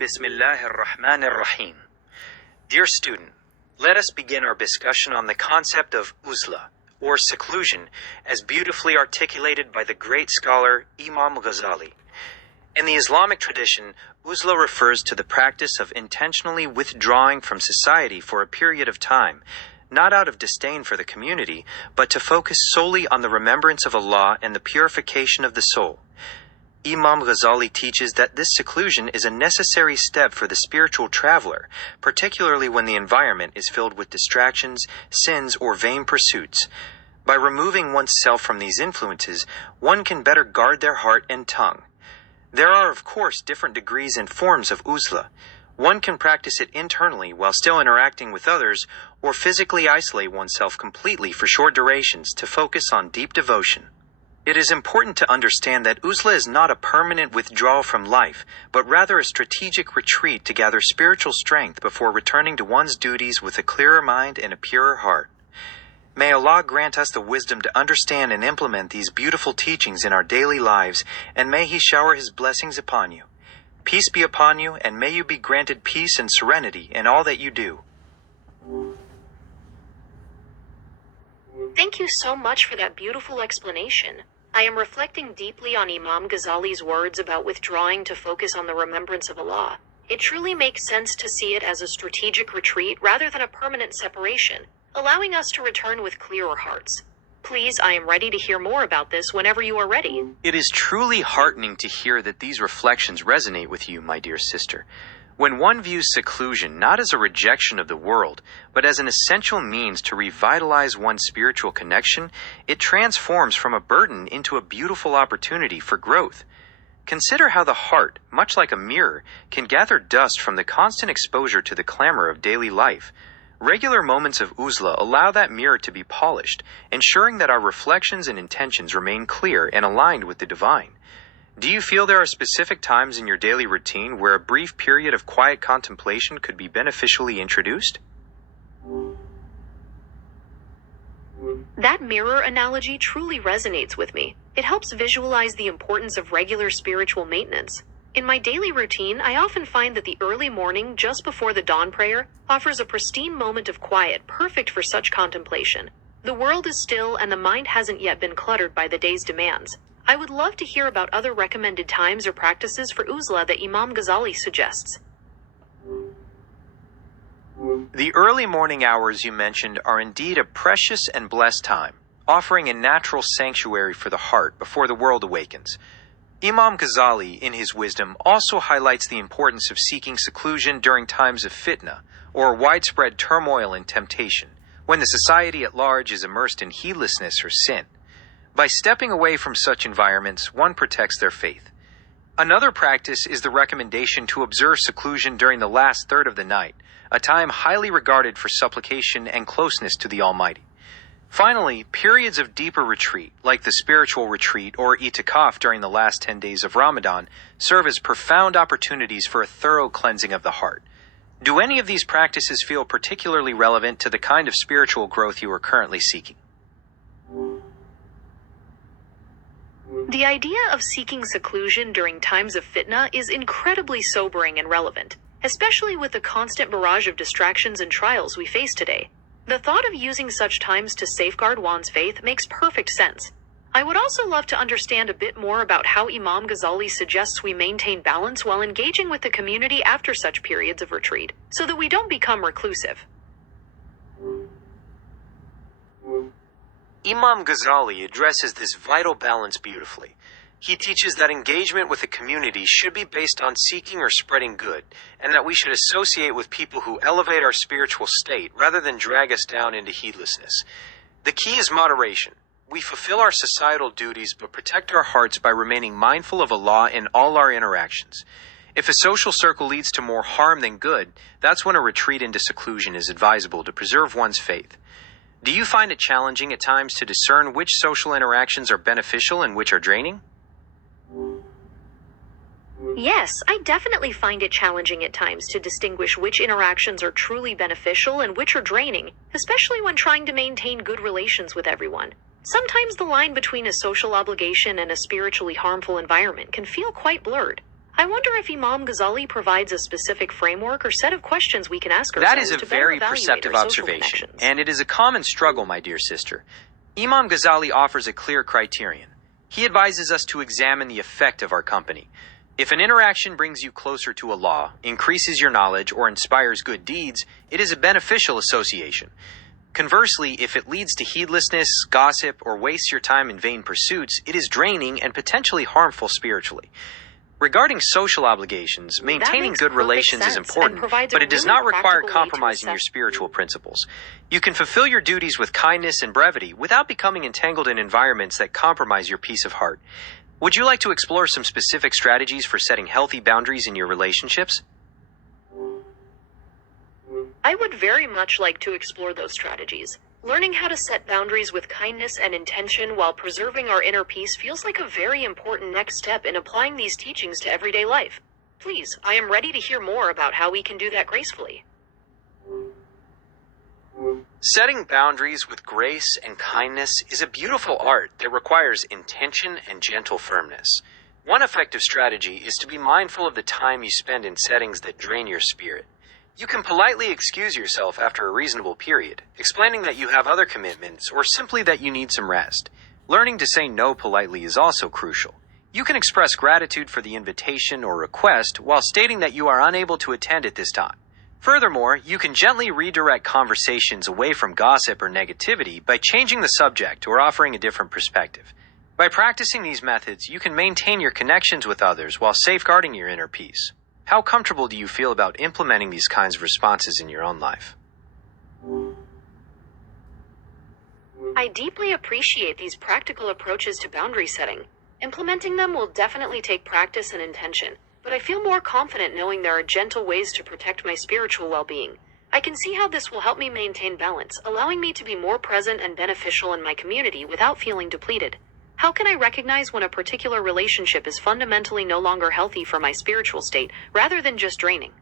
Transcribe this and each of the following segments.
Bismillahir-Rahmanir-Rahim. Dear student, let us begin our discussion on the concept of uzla, or seclusion, as beautifully articulated by the great scholar Imam Ghazali. In the Islamic tradition, uzla refers to the practice of intentionally withdrawing from society for a period of time, not out of disdain for the community, but to focus solely on the remembrance of Allah and the purification of the soul. Imam Ghazali teaches that this seclusion is a necessary step for the spiritual traveler, particularly when the environment is filled with distractions, sins, or vain pursuits. By removing oneself from these influences, one can better guard their heart and tongue. There are, of course, different degrees and forms of uzla. One can practice it internally while still interacting with others, or physically isolate oneself completely for short durations to focus on deep devotion. It is important to understand that uzla is not a permanent withdrawal from life, but rather a strategic retreat to gather spiritual strength before returning to one's duties with a clearer mind and a purer heart. May Allah grant us the wisdom to understand and implement these beautiful teachings in our daily lives, and may He shower His blessings upon you. Peace be upon you, and may you be granted peace and serenity in all that you do. Thank you so much for that beautiful explanation. I am reflecting deeply on Imam Ghazali's words about withdrawing to focus on the remembrance of Allah. It truly makes sense to see it as a strategic retreat rather than a permanent separation, allowing us to return with clearer hearts. Please, I am ready to hear more about this whenever you are ready. It is truly heartening to hear that these reflections resonate with you, my dear sister. When one views seclusion not as a rejection of the world, but as an essential means to revitalize one's spiritual connection, it transforms from a burden into a beautiful opportunity for growth. Consider how the heart, much like a mirror, can gather dust from the constant exposure to the clamor of daily life. Regular moments of uzla allow that mirror to be polished, ensuring that our reflections and intentions remain clear and aligned with the divine. Do you feel there are specific times in your daily routine where a brief period of quiet contemplation could be beneficially introduced? That mirror analogy truly resonates with me. It helps visualize the importance of regular spiritual maintenance. In my daily routine, I often find that the early morning, just before the dawn prayer, offers a pristine moment of quiet, perfect for such contemplation. The world is still and the mind hasn't yet been cluttered by the day's demands. I would love to hear about other recommended times or practices for uzla that Imam Ghazali suggests. The early morning hours you mentioned are indeed a precious and blessed time, offering a natural sanctuary for the heart before the world awakens. Imam Ghazali, in his wisdom, also highlights the importance of seeking seclusion during times of fitna, or widespread turmoil and temptation, when the society at large is immersed in heedlessness or sin. By stepping away from such environments, one protects their faith. Another practice is the recommendation to observe seclusion during the last third of the night, a time highly regarded for supplication and closeness to the Almighty. Finally, periods of deeper retreat, like the spiritual retreat or itikaf during the last 10 days of Ramadan, serve as profound opportunities for a thorough cleansing of the heart. Do any of these practices feel particularly relevant to the kind of spiritual growth you are currently seeking? The idea of seeking seclusion during times of fitna is incredibly sobering and relevant, especially with the constant barrage of distractions and trials we face today. The thought of using such times to safeguard one's faith makes perfect sense. I would also love to understand a bit more about how Imam Ghazali suggests we maintain balance while engaging with the community after such periods of retreat, so that we don't become reclusive. Imam Ghazali addresses this vital balance beautifully. He teaches that engagement with the community should be based on seeking or spreading good, and that we should associate with people who elevate our spiritual state rather than drag us down into heedlessness. The key is moderation. We fulfill our societal duties but protect our hearts by remaining mindful of Allah in all our interactions. If a social circle leads to more harm than good, that's when a retreat into seclusion is advisable to preserve one's faith. Do you find it challenging at times to discern which social interactions are beneficial and which are draining? Yes, I definitely find it challenging at times to distinguish which interactions are truly beneficial and which are draining, especially when trying to maintain good relations with everyone. Sometimes the line between a social obligation and a spiritually harmful environment can feel quite blurred. I wonder if Imam Ghazali provides a specific framework or set of questions we can ask That ourselves is a to better very evaluate perceptive our social observation, connections. and it is a common struggle, my dear sister. Imam Ghazali offers a clear criterion. He advises us to examine the effect of our company. If an interaction brings you closer to Allah, increases your knowledge, or inspires good deeds, it is a beneficial association. Conversely, if it leads to heedlessness, gossip, or wastes your time in vain pursuits, it is draining and potentially harmful spiritually. Regarding social obligations, maintaining makes good perfect relations is sense and important, provides a but it does really not require practical way to compromising your assess- spiritual principles. You can fulfill your duties with kindness and brevity without becoming entangled in environments that compromise your peace of heart. Would you like to explore some specific strategies for setting healthy boundaries in your relationships? I would very much like to explore those strategies. Learning how to set boundaries with kindness and intention while preserving our inner peace feels like a very important next step in applying these teachings to everyday life. Please, I am ready to hear more about how we can do that gracefully. Setting boundaries with grace and kindness is a beautiful art that requires intention and gentle firmness. One effective strategy is to be mindful of the time you spend in settings that drain your spirit. You can politely excuse yourself after a reasonable period, explaining that you have other commitments or simply that you need some rest. Learning to say no politely is also crucial. You can express gratitude for the invitation or request while stating that you are unable to attend at this time. Furthermore, you can gently redirect conversations away from gossip or negativity by changing the subject or offering a different perspective. By practicing these methods, you can maintain your connections with others while safeguarding your inner peace. How comfortable do you feel about implementing these kinds of responses in your own life? I deeply appreciate these practical approaches to boundary setting. Implementing them will definitely take practice and intention, but I feel more confident knowing there are gentle ways to protect my spiritual well-being. I can see how this will help me maintain balance, allowing me to be more present and beneficial in my community without feeling depleted. How can I recognize when a particular relationship is fundamentally no longer healthy for my spiritual state, rather than just draining?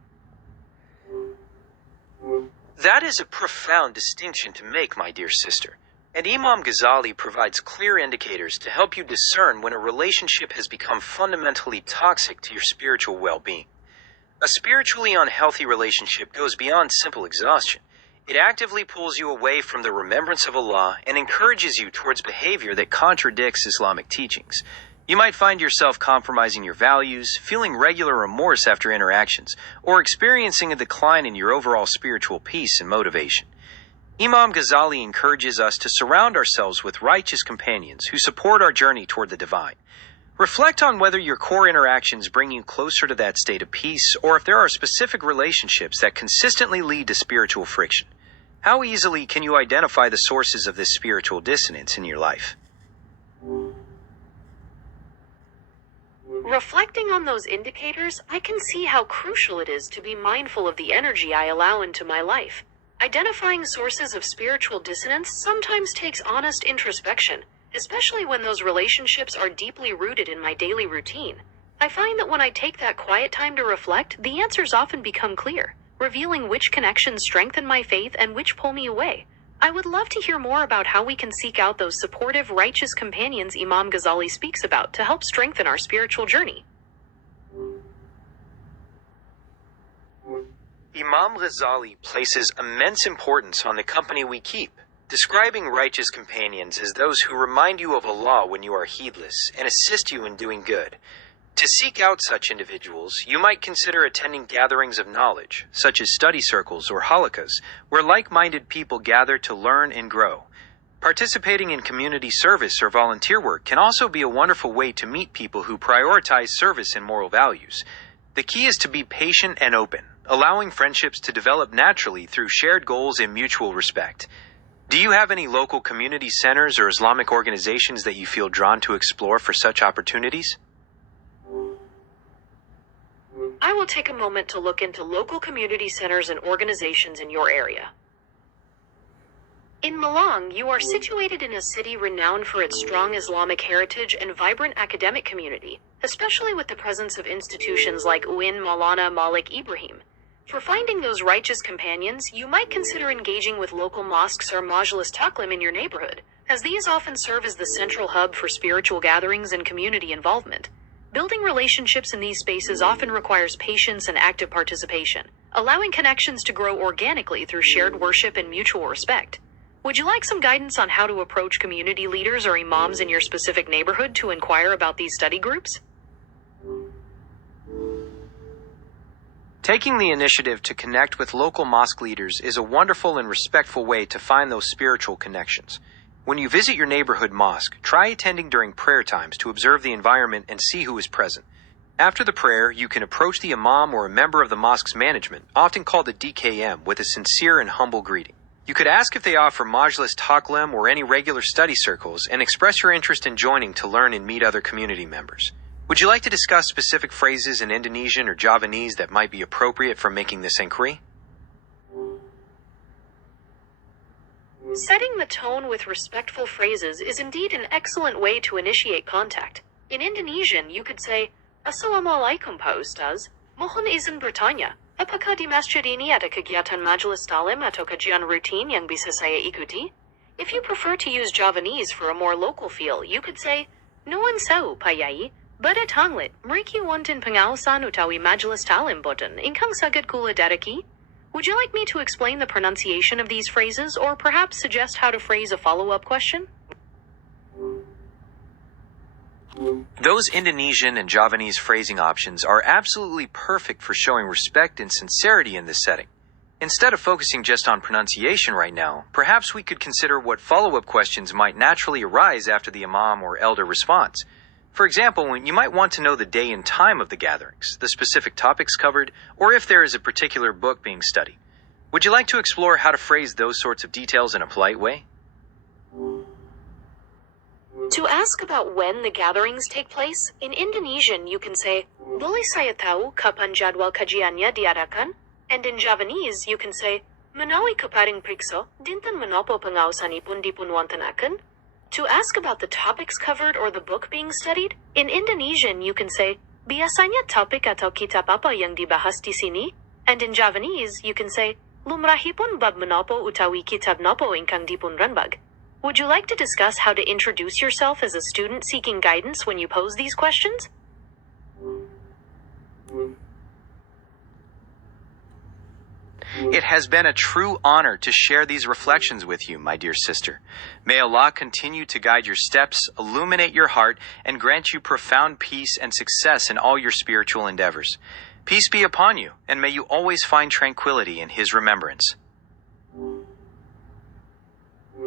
That is a profound distinction to make, my dear sister. And Imam Ghazali provides clear indicators to help you discern when a relationship has become fundamentally toxic to your spiritual well-being. A spiritually unhealthy relationship goes beyond simple exhaustion. It actively pulls you away from the remembrance of Allah and encourages you towards behavior that contradicts Islamic teachings. You might find yourself compromising your values, feeling regular remorse after interactions, or experiencing a decline in your overall spiritual peace and motivation. Imam Ghazali encourages us to surround ourselves with righteous companions who support our journey toward the divine. Reflect on whether your core interactions bring you closer to that state of peace, or if there are specific relationships that consistently lead to spiritual friction. How easily can you identify the sources of this spiritual dissonance in your life? Reflecting on those indicators, I can see how crucial it is to be mindful of the energy I allow into my life. Identifying sources of spiritual dissonance sometimes takes honest introspection, especially when those relationships are deeply rooted in my daily routine. I find that when I take that quiet time to reflect, the answers often become clear, revealing which connections strengthen my faith and which pull me away. I would love to hear more about how we can seek out those supportive, righteous companions Imam Ghazali speaks about to help strengthen our spiritual journey. Imam Ghazali places immense importance on the company we keep, describing righteous companions as those who remind you of Allah when you are heedless and assist you in doing good. To seek out such individuals, you might consider attending gatherings of knowledge, such as study circles or halakas, where like-minded people gather to learn and grow. Participating in community service or volunteer work can also be a wonderful way to meet people who prioritize service and moral values. The key is to be patient and open, allowing friendships to develop naturally through shared goals and mutual respect. Do you have any local community centers or Islamic organizations that you feel drawn to explore for such opportunities? I will take a moment to look into local community centers and organizations in your area. In Malang, you are situated in a city renowned for its strong Islamic heritage and vibrant academic community, especially with the presence of institutions like UIN Maulana Malik Ibrahim. For finding those righteous companions, you might consider engaging with local mosques or majlis taklim in your neighborhood, as these often serve as the central hub for spiritual gatherings and community involvement. Building relationships in these spaces often requires patience and active participation, allowing connections to grow organically through shared worship and mutual respect. Would you like some guidance on how to approach community leaders or imams in your specific neighborhood to inquire about these study groups? Taking the initiative to connect with local mosque leaders is a wonderful and respectful way to find those spiritual connections. When you visit your neighborhood mosque, try attending during prayer times to observe the environment and see who is present. After the prayer, you can approach the imam or a member of the mosque's management, often called a DKM, with a sincere and humble greeting. You could ask if they offer Majlis Taklim or any regular study circles and express your interest in joining to learn and meet other community members. Would you like to discuss specific phrases in Indonesian or Javanese that might be appropriate for making this inquiry? Setting the tone with respectful phrases is indeed an excellent way to initiate contact. In Indonesian, you could say, Assalamualaikum Pak Ustaz, mohon izin bertanya, apakah di masjid ini ada kegiatan majelis talim atau kajian rutin yang bisa saya ikuti? If you prefer to use Javanese for a more local feel, you could say, Nuwun sewu Pak Yai, Badat hanglit, mriki wonten pengawasan utawi majelis talim boten ingkang saged kula dareki? Would you like me to explain the pronunciation of these phrases, or perhaps suggest how to phrase a follow-up question? Those Indonesian and Javanese phrasing options are absolutely perfect for showing respect and sincerity in this setting. Instead of focusing just on pronunciation right now, perhaps we could consider what follow-up questions might naturally arise after the imam or elder responds. For example, you might want to know the day and time of the gatherings, the specific topics covered, or if there is a particular book being studied. Would you like to explore how to phrase those sorts of details in a polite way? To ask about when the gatherings take place, in Indonesian you can say, Boleh saya tahu kapan jadwal kajiannya diadakan? And in Javanese you can say, Menawi keparing priksa, dinten menopo pengawasanipun dipun wontenaken? To ask about the topics covered or the book being studied, in Indonesian you can say, Biasanya topik atau kitab apa yang dibahas di sini? And in Javanese you can say, Lumrahipun bab menopo utawi kitab nopo ingkang dipun renbag. Would you like to discuss how to introduce yourself as a student seeking guidance when you pose these questions? It has been a true honor to share these reflections with you, my dear sister. May Allah continue to guide your steps, illuminate your heart, and grant you profound peace and success in all your spiritual endeavors. Peace be upon you, and may you always find tranquility in His remembrance.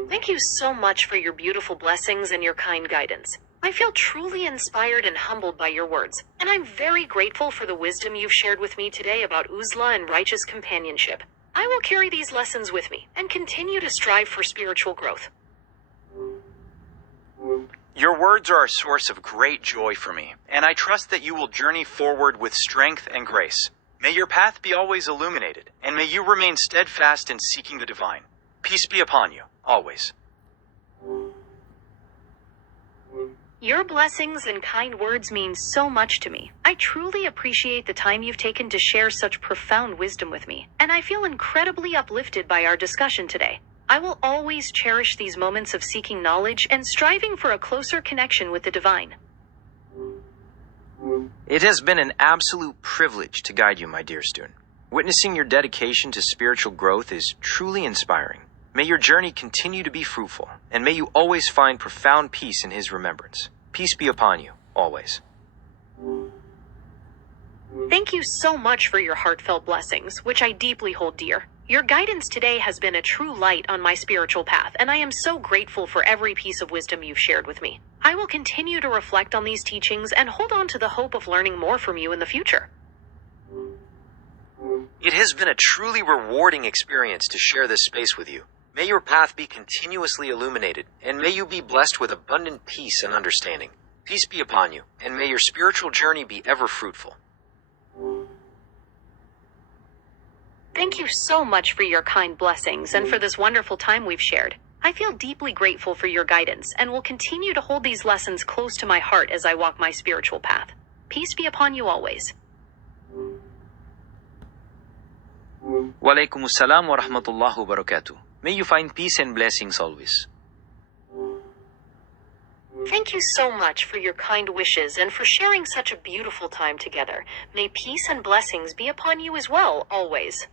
Thank you so much for your beautiful blessings and your kind guidance. I feel truly inspired and humbled by your words, and I'm very grateful for the wisdom you've shared with me today about uzla and righteous companionship. I will carry these lessons with me and continue to strive for spiritual growth. Your words are a source of great joy for me, and I trust that you will journey forward with strength and grace. May your path be always illuminated, and may you remain steadfast in seeking the divine. Peace be upon you, always. Your blessings and kind words mean so much to me. I truly appreciate the time you've taken to share such profound wisdom with me, and I feel incredibly uplifted by our discussion today. I will always cherish these moments of seeking knowledge and striving for a closer connection with the divine. It has been an absolute privilege to guide you, my dear student. Witnessing your dedication to spiritual growth is truly inspiring. May your journey continue to be fruitful, and may you always find profound peace in His remembrance. Peace be upon you, always. Thank you so much for your heartfelt blessings, which I deeply hold dear. Your guidance today has been a true light on my spiritual path, and I am so grateful for every piece of wisdom you've shared with me. I will continue to reflect on these teachings and hold on to the hope of learning more from you in the future. It has been a truly rewarding experience to share this space with you. May your path be continuously illuminated, and may you be blessed with abundant peace and understanding. Peace be upon you, and may your spiritual journey be ever fruitful. Thank you so much for your kind blessings and for this wonderful time we've shared. I feel deeply grateful for your guidance and will continue to hold these lessons close to my heart as I walk my spiritual path. Peace be upon you always. Waalaikumsalam warahmatullahi wabarakatuh. May you find peace and blessings always. Thank you so much for your kind wishes and for sharing such a beautiful time together. May peace and blessings be upon you as well, always.